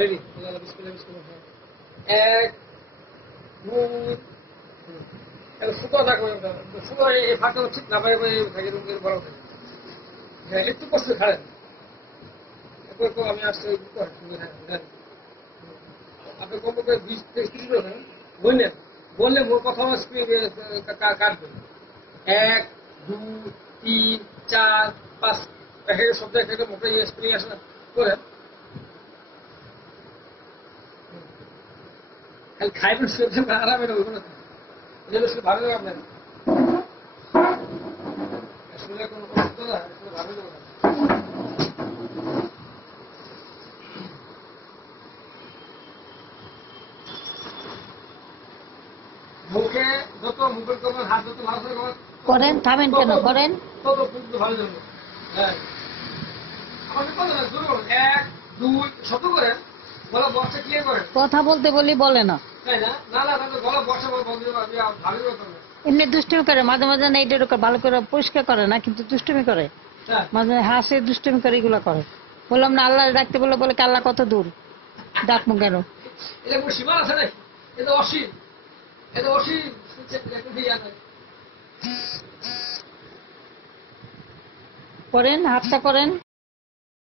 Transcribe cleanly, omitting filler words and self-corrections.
ready বিসমিল্লাহ বিসমিল্লাহ এক দুই সুতো থাকবে সুতো এই ফাঁকা ঠিক না পারে থাকে রুমের বড় থাকে হ্যাঁ একটু কষ্ট খাড়েন আমি আসতে আপনি কমপক্ষে 20-30 নেন বললেন বললে মোর কথা কাটবে 1 2 3 4 5 প্যাকেটের শব্দ একটা মোটা স্প্রে আসে না করেন খালি খাইবেন শুধু আরামে রইব না এগুলো শুধু ভালো লাগবে আপনার আসলে কোনো কষ্ট না ভালো লাগবে মুখে যত মুখের কমার হাত যত লাভ করেন থামেন কেন করেন তত কিন্তু ভালো যাবে হ্যাঁ আমাকে কত না শুরু করুন 1 2 শত করেন গলা বর্ষা ক্লিয়ার করেন কথা বলতে বলি বলে না তাই না না না তাহলে গলা বর্ষা বলতে ভালো করবেন এমনি দুষ্টুমি করে মাঝে মাঝে না এটা ভালো করে পরিষ্কার করে না কিন্তু দুষ্টুমি করে মাঝে হাসে দুষ্টুমি করে এগুলো করে বললাম না আল্লাহ ডাকতে বলে বলে আল্লাহ কত দূর ডাকবো কেন এটা কোনো সীমা আছে নাকি এটা অসীম এটা অসীম করেন হাতটা করেন